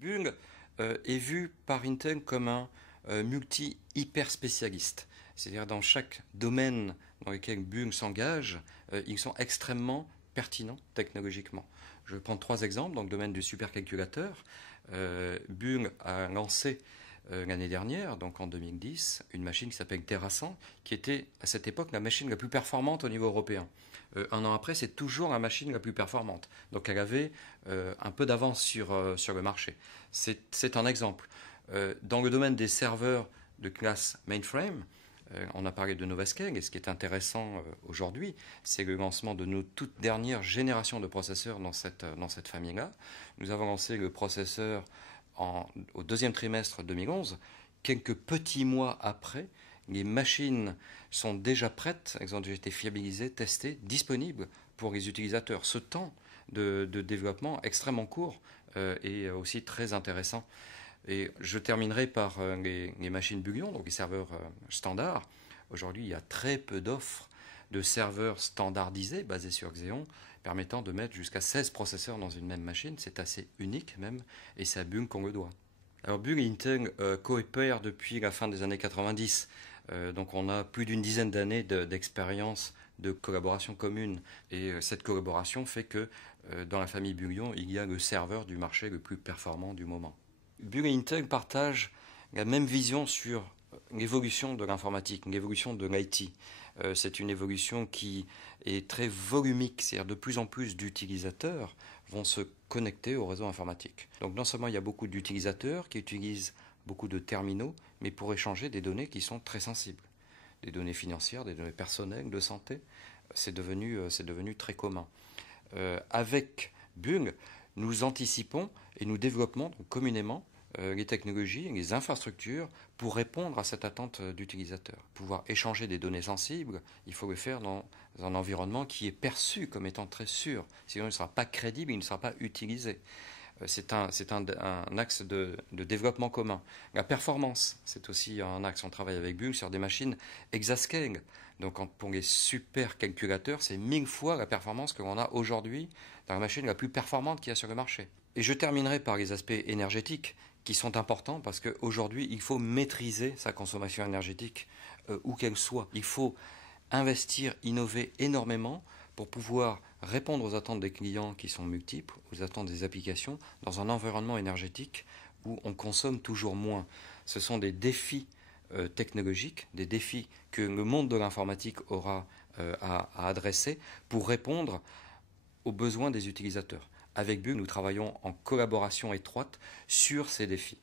Bull est vu par Intel comme un multi-hyper spécialiste. C'est-à-dire dans chaque domaine dans lequel Bull s'engage, ils sont extrêmement pertinents technologiquement. Je vais prendre trois exemples. Dans le domaine du supercalculateur, Bull a lancé l'année dernière, donc en 2010, une machine qui s'appelle Terra100, qui était à cette époque la machine la plus performante au niveau européen. Un an après, c'est toujours la machine la plus performante. Donc elle avait un peu d'avance sur le marché. C'est un exemple. Dans le domaine des serveurs de classe mainframe, on a parlé de Novascale, et ce qui est intéressant aujourd'hui, c'est le lancement de nos toutes dernières générations de processeurs dans cette famille-là. Nous avons lancé le processeur au deuxième trimestre 2011. Quelques petits mois après, les machines sont déjà prêtes, elles ont déjà été fiabilisées, testées, disponibles pour les utilisateurs. Ce temps de développement extrêmement court est aussi très intéressant. Et je terminerai par les machines Bullion, donc les serveurs standards. Aujourd'hui, il y a très peu d'offres de serveurs standardisés basés sur Xeon, permettant de mettre jusqu'à 16 processeurs dans une même machine. C'est assez unique même, et c'est à Bull qu'on le doit. Alors Bull et Intel coopèrent depuis la fin des années 90. Donc on a plus d'une dizaine d'années d'expérience de collaboration commune. Et cette collaboration fait que dans la famille Bullion, il y a le serveur du marché le plus performant du moment. Bull et Intel partagent la même vision sur l'évolution de l'informatique, l'évolution de l'IT. C'est une évolution qui est très volumique, c'est-à-dire de plus en plus d'utilisateurs vont se connecter au réseau informatique. Donc non seulement il y a beaucoup d'utilisateurs qui utilisent beaucoup de terminaux, mais pour échanger des données qui sont très sensibles. Des données financières, des données personnelles, de santé, c'est devenu très commun. Avec Bull, nous anticipons et nous développons communément les technologies, les infrastructures pour répondre à cette attente d'utilisateurs. Pouvoir échanger des données sensibles, il faut le faire dans un environnement qui est perçu comme étant très sûr. Sinon, il ne sera pas crédible, il ne sera pas utilisé. C'est un axe de développement commun. La performance, c'est aussi un axe. On travaille avec Bull sur des machines exascale. Donc pour les supercalculateurs, c'est 1000 fois la performance que l'on a aujourd'hui dans la machine la plus performante qu'il y a sur le marché. Et je terminerai par les aspects énergétiques qui sont importants parce qu'aujourd'hui, il faut maîtriser sa consommation énergétique où qu'elle soit. Il faut investir, innover énormément pour pouvoir répondre aux attentes des clients qui sont multiples, aux attentes des applications, dans un environnement énergétique où on consomme toujours moins. Ce sont des défis technologiques, des défis que le monde de l'informatique aura à adresser pour répondre aux besoins des utilisateurs. Avec Bull, nous travaillons en collaboration étroite sur ces défis.